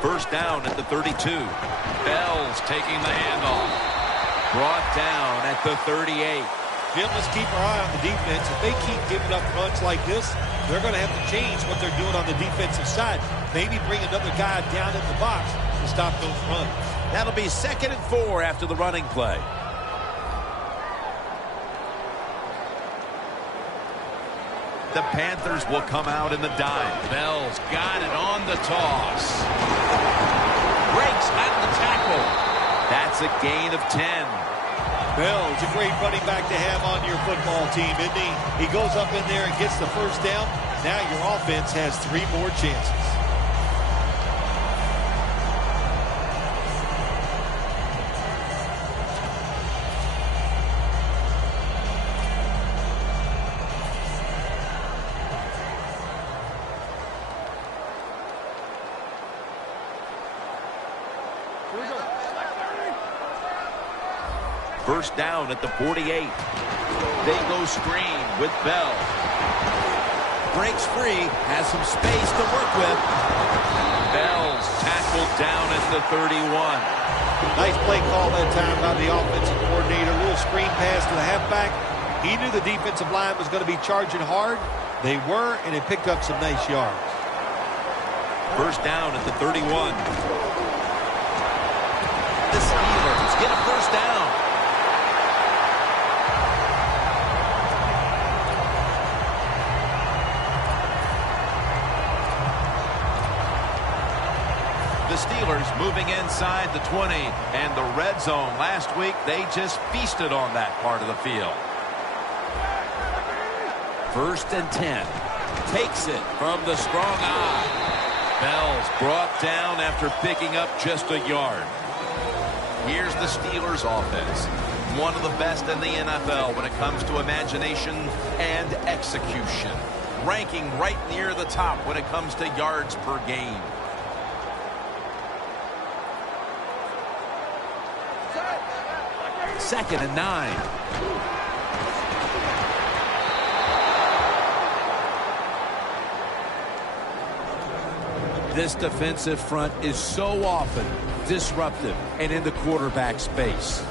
First down at the 32. Bell's taking the handoff. Brought down at the 38. Jim, let's keep our eye on the defense. If they keep giving up runs like this, they're going to have to change what they're doing on the defensive side. Maybe bring another guy down in the box to stop those runs. That'll be 2nd and 4 after the running play. The Panthers will come out in the dime. Bell's got it on the toss. Breaks out of the tackle. That's a gain of 10. Bell's a great running back to have on your football team, isn't he? He goes up in there and gets the first down. Now your offense has 3 more chances. First down at the 48. They go screen with Bell. Breaks free, has some space to work with. Bell's tackled down at the 31. Nice play call that time by the offensive coordinator. A little screen pass to the halfback. He knew the defensive line was going to be charging hard. They were, and it picked up some nice yards. First down at the 31. The Steelers get a first down. The Steelers moving inside the 20 and the red zone. Last week, they just feasted on that part of the field. First and 10. Takes it from the strong eye. Bell's brought down after picking up just a yard. Here's the Steelers offense. One of the best in the NFL when it comes to imagination and execution. Ranking right near the top when it comes to yards per game. Second and 9. This defensive front is so often disruptive and in the quarterback space.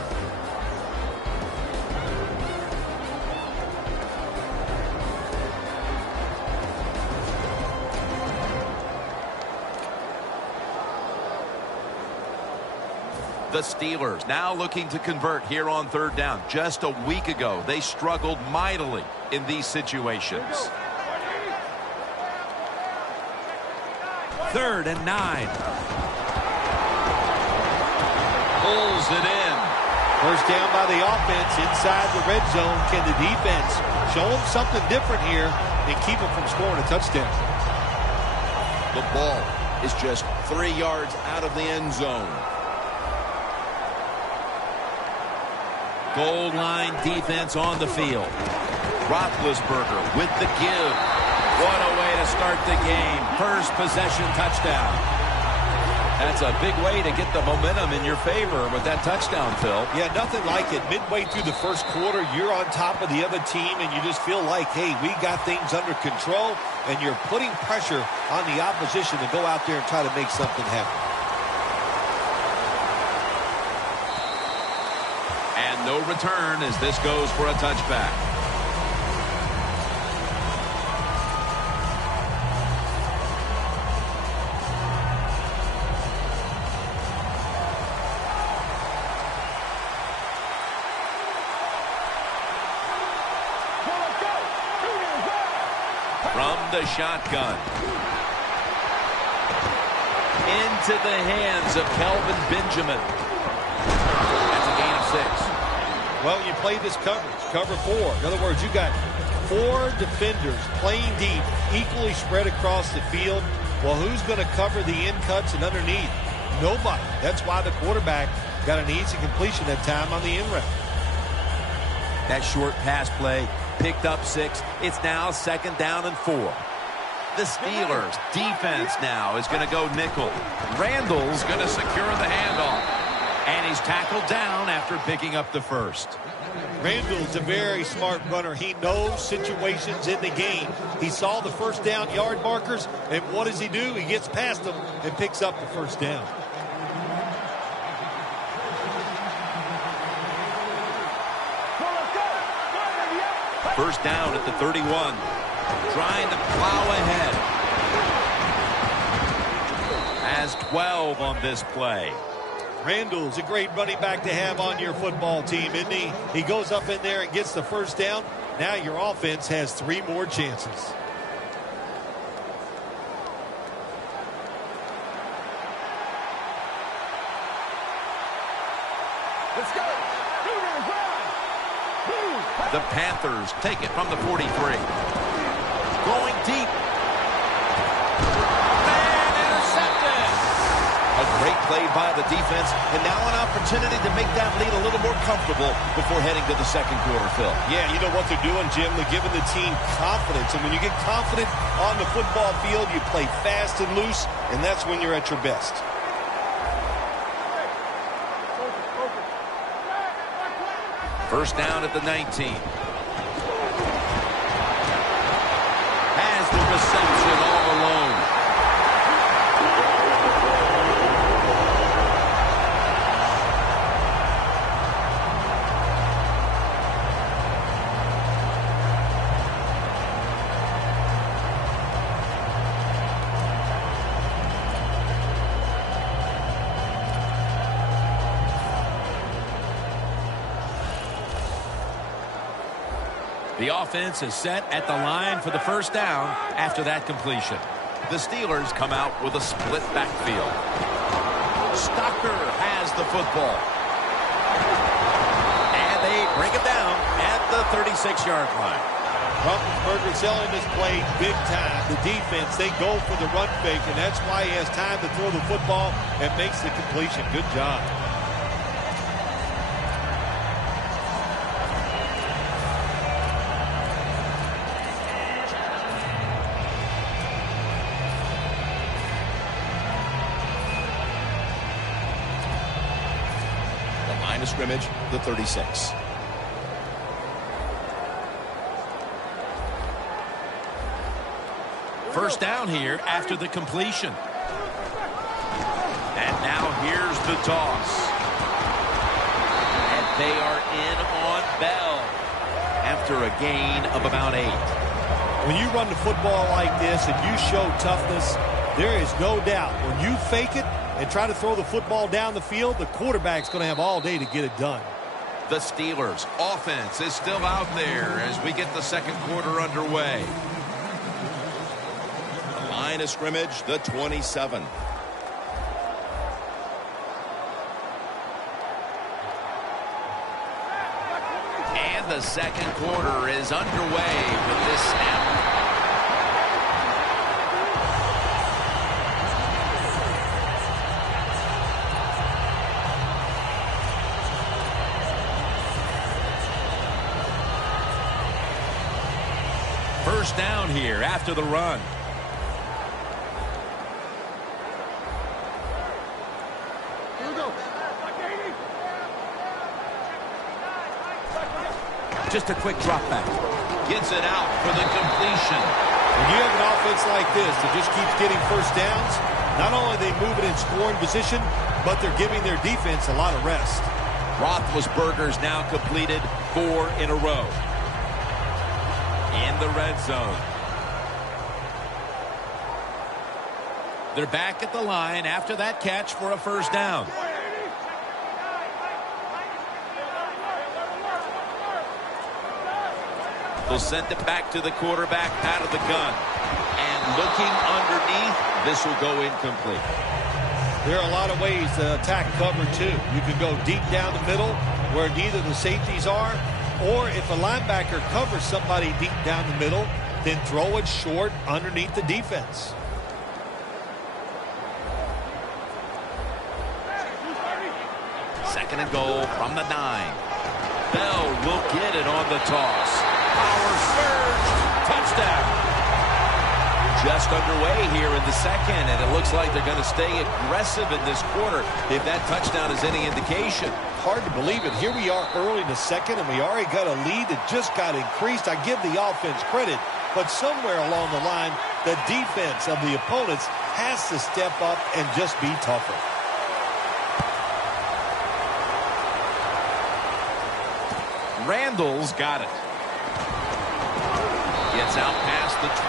The Steelers now looking to convert here on 3rd down. Just a week ago, they struggled mightily in these situations. 3rd and 9. Pulls it in. First down by the offense inside the red zone. Can the defense show them something different here and keep them from scoring a touchdown? The ball is just 3 yards out of the end zone. Goal line defense on the field. Roethlisberger with the give. What a way to start the game. First possession touchdown. That's a big way to get the momentum in your favor with that touchdown, Phil. Yeah, nothing like it. Midway through the first quarter, you're on top of the other team, and you just feel like, hey, we got things under control, and you're putting pressure on the opposition to go out there and try to make something happen. No return as this goes for a touchback. From the shotgun. Into the hands of Kelvin Benjamin. That's a gain of 6. Well, you play this coverage, cover 4. In other words, you got 4 defenders playing deep, equally spread across the field. Well, who's going to cover the in cuts and underneath? Nobody. That's why the quarterback got an easy completion that time on the in route. That short pass play picked up 6. It's now 2nd down and 4. The Steelers defense now is going to go nickel. Randall's going to secure the handoff. And he's tackled down after picking up the first. Randall's a very smart runner. He knows situations in the game. He saw the first down yard markers, and what does he do? He gets past them and picks up the first down. First down at the 31. Trying to plow ahead. Has 12 on this play. Randall's a great running back to have on your football team, isn't he? He goes up in there and gets the first down. Now your offense has 3 more chances. Let's go. The Panthers take it from the 43. Going deep. And intercepted. A great play by the defense, and now an opportunity to make that lead a little more comfortable before heading to the second quarter, Phil. Yeah, you know what they're doing, Jim? They're giving the team confidence, and when you get confident on the football field, you play fast and loose, and that's when you're at your best. First down at the 19. Has the reception all alone. The offense is set at the line for the first down after that completion. The Steelers come out with a split backfield. Stocker has the football. And they bring it down at the 36-yard line. Roethlisberger selling this play big time. The defense, they go for the run fake, and that's why he has time to throw the football and makes the completion. Good job. Line of scrimmage, the 36. First down here after the completion. And now here's the toss. And they are in on Bell after a gain of about 8. When you run the football like this and you show toughness, there is no doubt when you fake it and try to throw the football down the field, the quarterback's going to have all day to get it done. The Steelers' offense is still out there as we get the second quarter underway. The line of scrimmage, the 27. And the second quarter is underway with this snap. First down here after the run. Just a quick drop back. Gets it out for the completion. When you have an offense like this that just keeps getting first downs, not only are they moving in scoring position, but they're giving their defense a lot of rest. Roethlisberger's now completed 4 in a row. In the red zone. They're back at the line after that catch for a first down. They'll send it back to the quarterback out of the gun. And looking underneath, this will go incomplete. There are a lot of ways to attack cover, too. You can go deep down the middle where neither the safeties are, or if a linebacker covers somebody deep down the middle, then throw it short underneath the defense. Second and goal from the 9. Bell will get it on the toss. Power surge. Touchdown. just underway here in the second, and it looks like they're going to stay aggressive in this quarter if that touchdown is any indication. Hard to believe it. Here we are early in the second, and we already got a lead that just got increased. I give the offense credit, but somewhere along the line, the defense of the opponents has to step up and just be tougher. Randall's got it. Gets out past the 20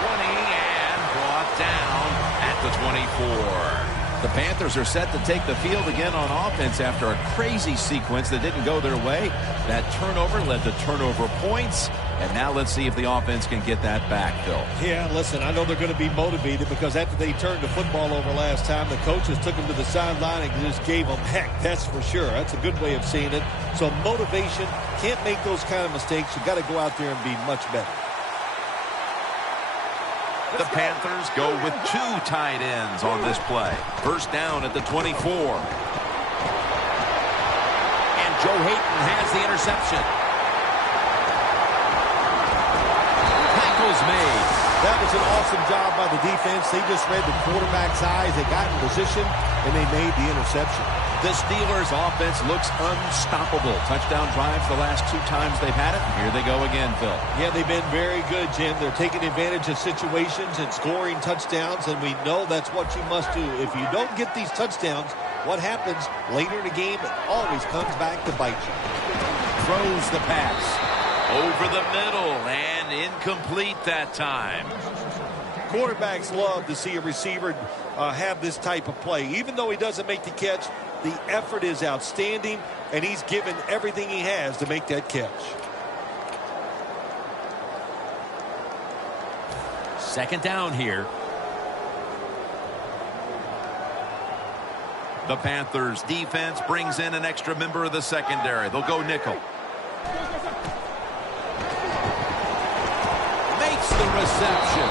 and brought down at the 24. The Panthers are set to take the field again on offense after a crazy sequence that didn't go their way. That turnover led to turnover points. And now let's see if the offense can get that back, Phil. Yeah, listen, I know they're going to be motivated because after they turned the football over last time, the coaches took them to the sideline and just gave them heck, that's for sure. That's a good way of seeing it. So motivation, can't make those kind of mistakes. You've got to go out there and be much better. The Panthers go with two tight ends on this play. First down at the 24. And Joe Hayden has the interception. Tackles made. That was an awesome job by the defense. They just read the quarterback's eyes. They got in position, and they made the interception. The Steelers' offense looks unstoppable. Touchdown drives the last two times they've had it. Here they go again, Phil. Yeah, they've been very good, Jim. They're taking advantage of situations and scoring touchdowns, and we know that's what you must do. If you don't get these touchdowns, what happens later in the game, it always comes back to bite you. Throws the pass. Over the middle and incomplete that time. Quarterbacks love to see a receiver have this type of play. Even though he doesn't make the catch, the effort is outstanding, and he's given everything he has to make that catch. Second down here. The Panthers defense brings in an extra member of the secondary. They'll go nickel. Makes the reception.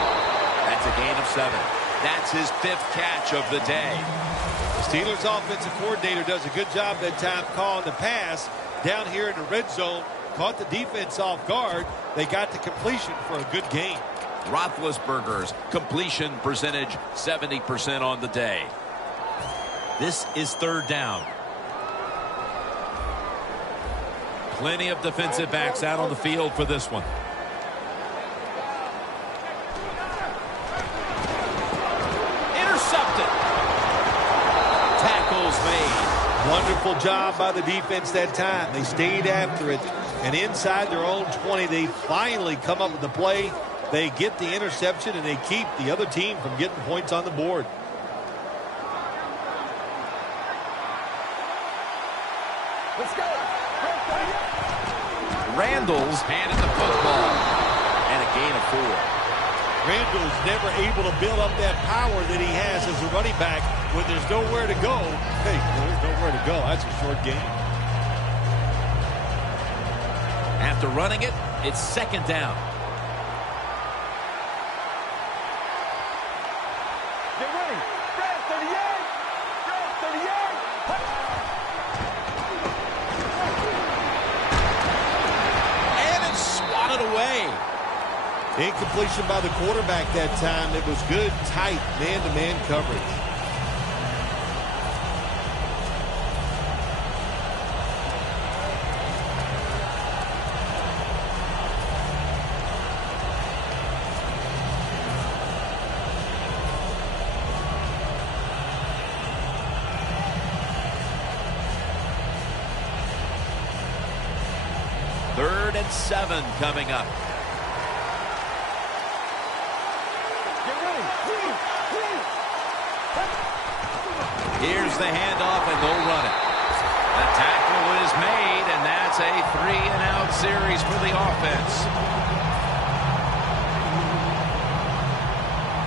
That's a gain of 7. That's his 5th catch of the day. The Steelers offensive coordinator does a good job that time calling the pass down here in the red zone. Caught the defense off guard. They got the completion for a good gain. Roethlisberger's completion percentage 70% on the day. This is third down. Plenty of defensive backs out on the field for this one. Intercepted. Tackles made. Wonderful job by the defense that time. They stayed after it. And inside their own 20, they finally come up with the play. They get the interception, and they keep the other team from getting points on the board. Let's go. Randall's handed the football. And a gain of 4. Randall's never able to build up that power that he has as a running back when there's nowhere to go. Hey, there's nowhere to go. That's a short game. After running it, it's second down. Get ready. Grab 38. Grab 38. And it's swatted away. Incompletion by the quarterback that time. It was good, tight, man-to-man coverage. Third and 7 coming up. Here's the handoff, and they'll run it. The tackle is made, and that's a 3-and-out series for the offense.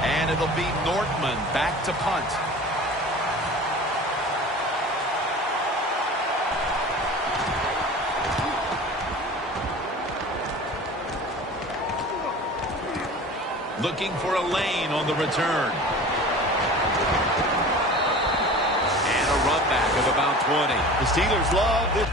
And it'll be Nortman back to punt. Looking for a lane on the return. Run back of about 20. The Steelers love this.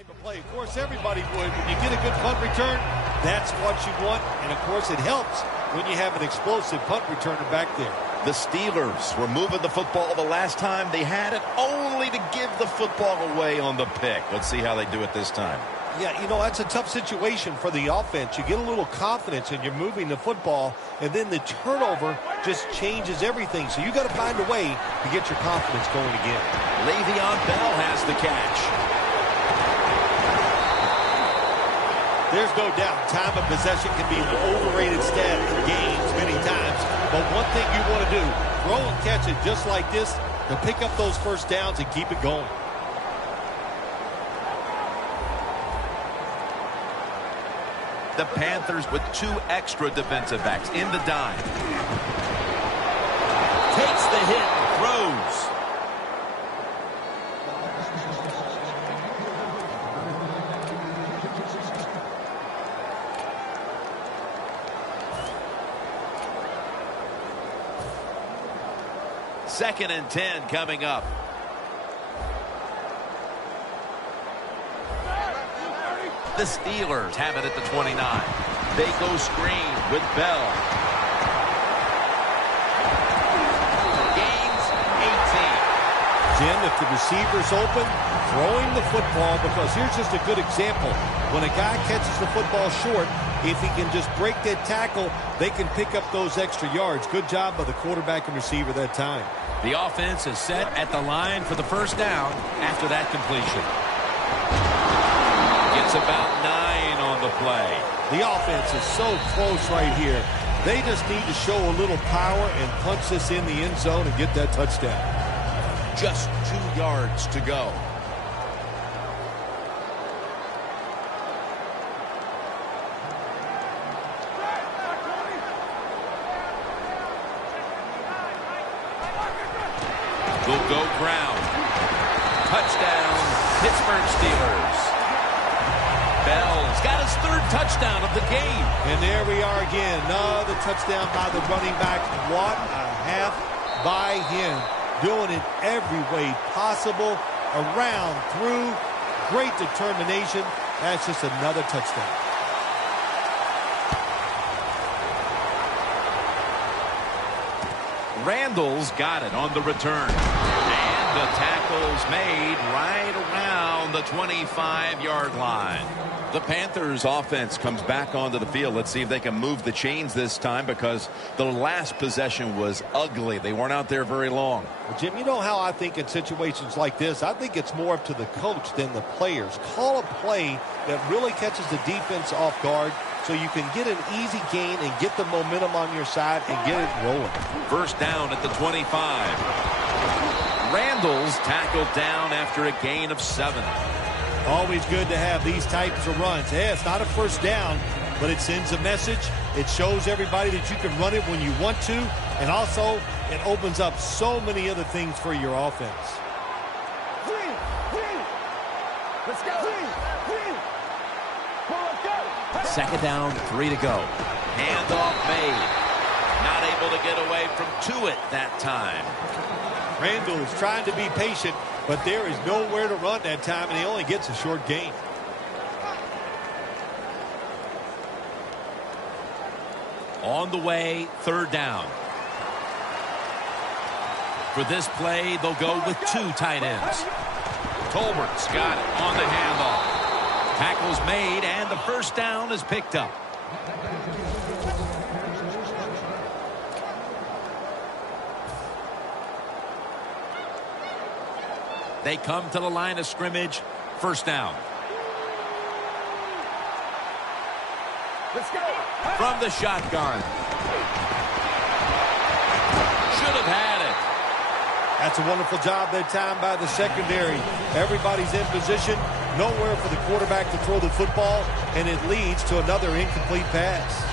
type of play. Of course, everybody would. When you get a good punt return, that's what you want. And, of course, it helps when you have an explosive punt returner back there. The Steelers were moving the football the last time they had it, only to give the football away on the pick. Let's see how they do it this time. Yeah, you know, that's a tough situation for the offense. You get a little confidence and you're moving the football, and then the turnover just changes everything. So you got to find a way to get your confidence going again. Le'Veon Bell has the catch. There's no doubt time of possession can be an overrated stat in games many times. But one thing you want to do, throw and catch it just like this to pick up those first downs and keep it going. The Panthers with 2 extra defensive backs in the dime. Takes the hit, throws. Second and 10 coming up. The Steelers have it at the 29. They go screen with Bell. Gains 18. Jim, if the receiver's open, throwing the football, because here's just a good example. When a guy catches the football short, if he can just break that tackle, they can pick up those extra yards. Good job by the quarterback and receiver that time. The offense is set at the line for the first down after that completion. Gets about 9 on the play. The offense is so close right here. They just need to show a little power and punch this in the end zone and get that touchdown. Just 2 yards to go. Will go ground. Touchdown, Pittsburgh Steelers. Bell's got his 3rd touchdown of the game. And there we are again. Another touchdown by the running back. What a half by him. Doing it every way possible. Around, through. Great determination. That's just another touchdown. Randall's got it on the return. And the tackle's made right around the 25-yard line. The Panthers offense comes back onto the field. Let's see if they can move the chains this time, because the last possession was ugly. They weren't out there very long. Well, Jim, you know how I think in situations like this, I think it's more up to the coach than the players. Call a play that really catches the defense off guard so you can get an easy gain and get the momentum on your side and get it rolling. First down at the 25. Randall's tackled down after a gain of 7. Always good to have these types of runs. Yeah, it's not a first down, but it sends a message. It shows everybody that you can run it when you want to, and also it opens up so many other things for your offense. Let's go. Second down, 3 to go. Handoff made. Not able to get away from Tuitt that time. Randall is trying to be patient, but there is nowhere to run that time, and he only gets a short gain. On the way, 3rd down. For this play, they'll go with 2 tight ends. Tolbert's got it on the handoff. Tackle's made, and the first down is picked up. They come to the line of scrimmage. First down. Let's go. From the shotgun. Should have had it. That's a wonderful job that time by the secondary. Everybody's in position. Nowhere for the quarterback to throw the football, and it leads to another incomplete pass.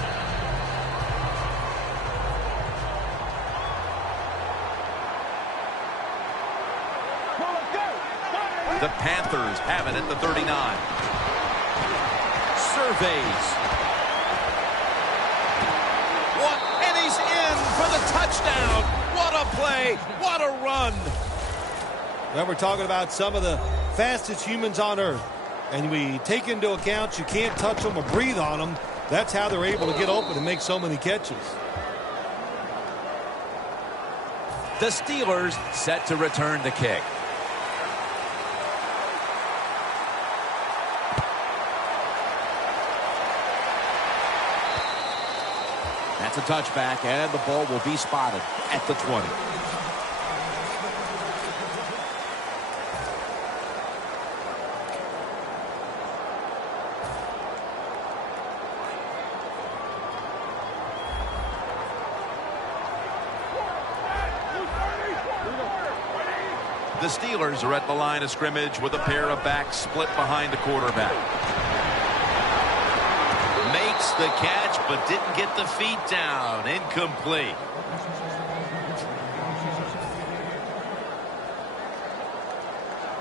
The Panthers have it at the 39. Surveys. What? And he's in for the touchdown. What a play. What a run. Now we're talking about some of the fastest humans on earth. And we take into account you can't touch them or breathe on them. That's how they're able to get open and make so many catches. The Steelers set to return the kick. That's a touchback, and the ball will be spotted at the 20. The Steelers are at the line of scrimmage with a pair of backs split behind the quarterback. Makes the catch, but didn't get the feet down. Incomplete.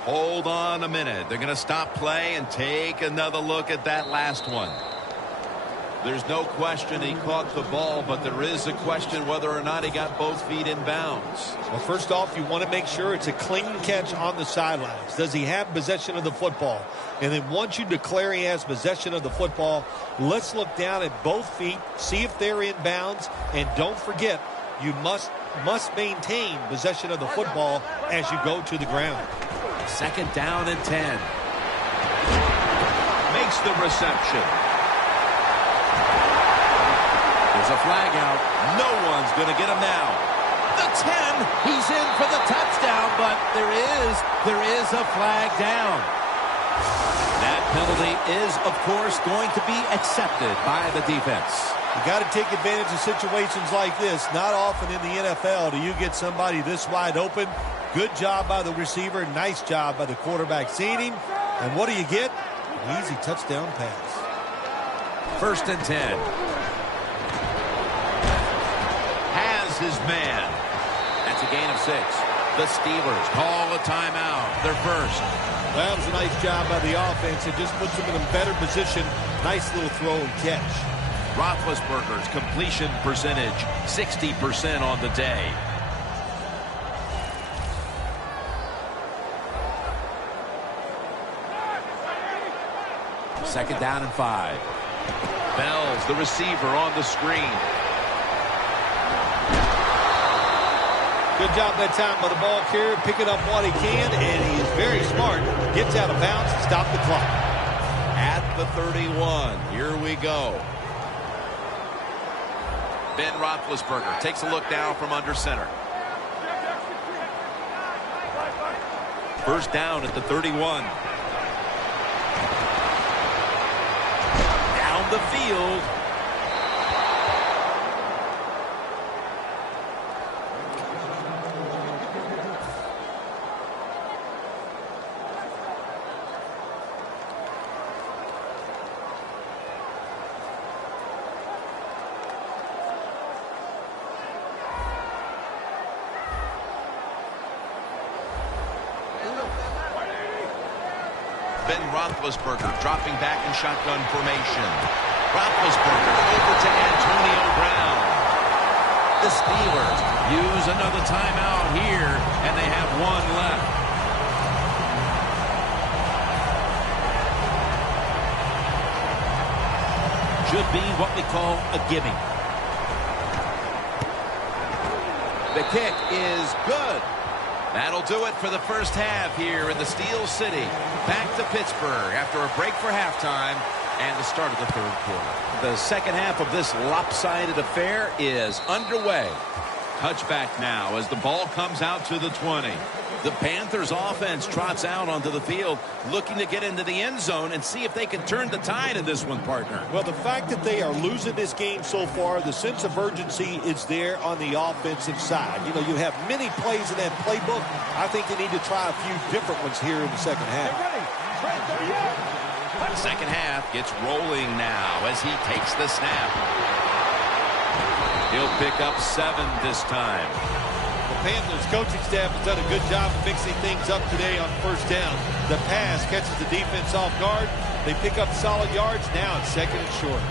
Hold on a minute. They're going to stop play and take another look at that last one. There's no question he caught the ball, but there is a question whether or not he got both feet in bounds. Well, first off, you want to make sure it's a clean catch on the sidelines. Does he have possession of the football? And then once you declare he has possession of the football, let's look down at both feet, see if they're in bounds, and don't forget, you must maintain possession of the football as you go to the ground. 2nd down and 10. Makes the reception. There's a flag out. No one's going to get him now. The 10. He's in for the touchdown, but there is a flag down. That penalty is, of course, going to be accepted by the defense. You got to take advantage of situations like this. Not often in the NFL do you get somebody this wide open. Good job by the receiver. Nice job by the quarterback seeing him. And what do you get? An easy touchdown pass. 1st and 10. Has his man. That's a gain of 6. The Steelers call a timeout. Their first. That was a nice job by the offense. It just puts them in a better position. Nice little throw and catch. Roethlisberger's completion percentage, 60% on the day. Second down and 5. Bell's the receiver on the screen. Good job that time by the ball carrier, picking up what he can, and he's very smart. Gets out of bounds to stop the clock. At the 31, here we go. Ben Roethlisberger takes a look down from under center. First down at the 31. Down the field. Ben Roethlisberger dropping back in shotgun formation. Roethlisberger over to Antonio Brown. The Steelers use another timeout here, and they have one left. Should be what we call a gimme. The kick is good. That'll do it for the first half here in the Steel City. Back to Pittsburgh after a break for halftime and the start of the third quarter. The second half of this lopsided affair is underway. Touchback now as the ball comes out to the 20. The Panthers offense trots out onto the field looking to get into the end zone and see if they can turn the tide in this one, partner. Well, the fact that they are losing this game so far, the sense of urgency is there on the offensive side. You know, you have many plays in that playbook. I think they need to try a few different ones here in the second half. The second half gets rolling now as he takes the snap. He'll pick up 7 this time. The Panthers coaching staff has done a good job of mixing things up today on first down. The pass catches the defense off guard. They pick up solid yards. Now it's 2nd and short.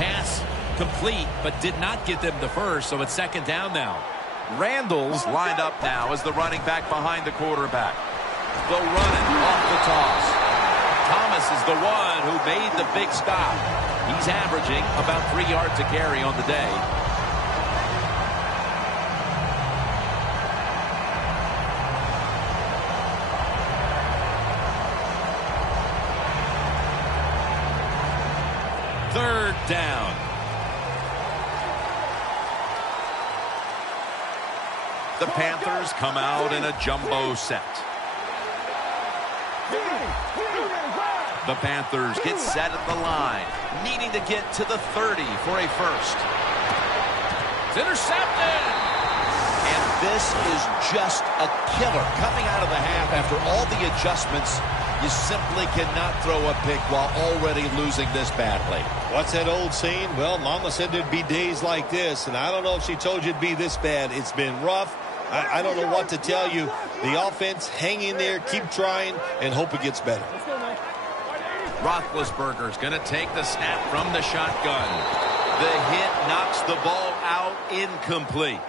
Pass complete, but did not get them the first, so it's second down now. Randall's lined up now as the running back behind the quarterback. They'll run it off the toss. Thomas is the one who made the big stop. He's averaging about 3 yards a carry on the day. Third down. The Panthers come out in a jumbo set. The Panthers get set at the line, needing to get to the 30 for a first. It's intercepted. And this is just a killer. Coming out of the half after all the adjustments, you simply cannot throw a pick while already losing this badly. What's that old saying? Well, Mama said there'd be days like this, and I don't know if she told you it'd be this bad. It's been rough. I don't know what to tell you. The offense, hang in there, keep trying, and hope it gets better. Roethlisberger's going to take the snap from the shotgun. The hit knocks the ball out, incomplete.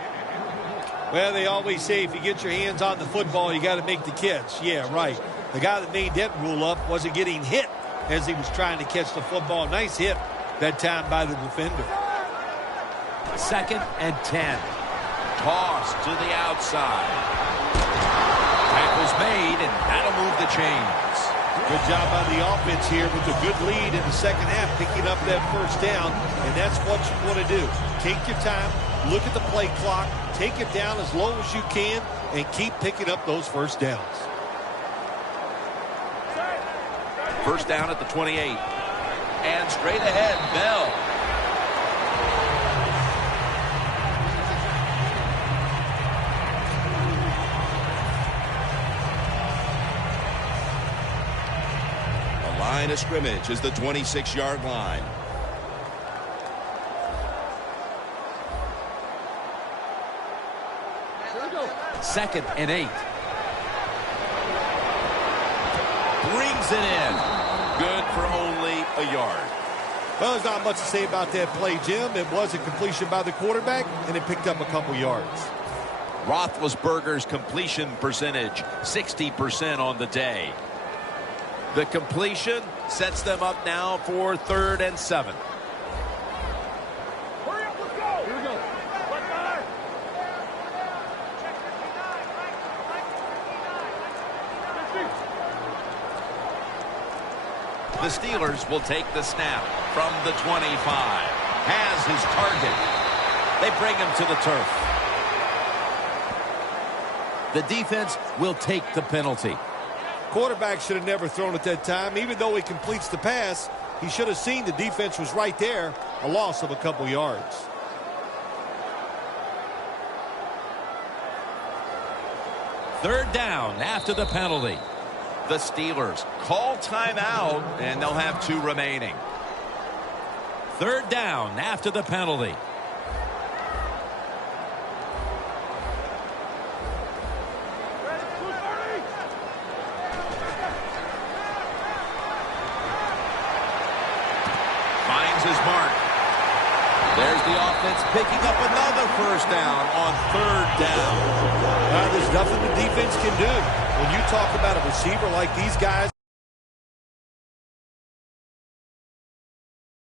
Well, they always say if you get your hands on the football, you got to make the catch. Yeah, right. The guy that made that rule up wasn't getting hit as he was trying to catch the football. Nice hit that time by the defender. 2nd and 10. Toss to the outside. Tackle's made, and that'll move the chains. Good job by the offense here with a good lead in the second half, picking up that first down, and that's what you want to do. Take your time, look at the play clock, take it down as low as you can, and keep picking up those first downs. First down at the 28. And straight ahead, Bell. The line of scrimmage is the 26-yard line. Second and 8. Brings it in. Good for only a yard. Well, there's not much to say about that play, Jim. It was a completion by the quarterback, and it picked up a couple yards. Roethlisberger's completion percentage, 60% on the day. The completion sets them up now for 3rd and 7. Hurry up, let's go. Here we go. What guy? The Steelers will take the snap from the 25. Has his target. They bring him to the turf. The defense will take the penalty. Quarterback should have never thrown at that time. Even though he completes the pass, he should have seen the defense was right there. A loss of a couple yards. Third down after the penalty. The Steelers call timeout, and they'll have 2 remaining. Third down after the penalty. Finds his mark. There's the offense picking up another first down on 3rd down. There's nothing the defense can do. When you talk about a receiver like these guys,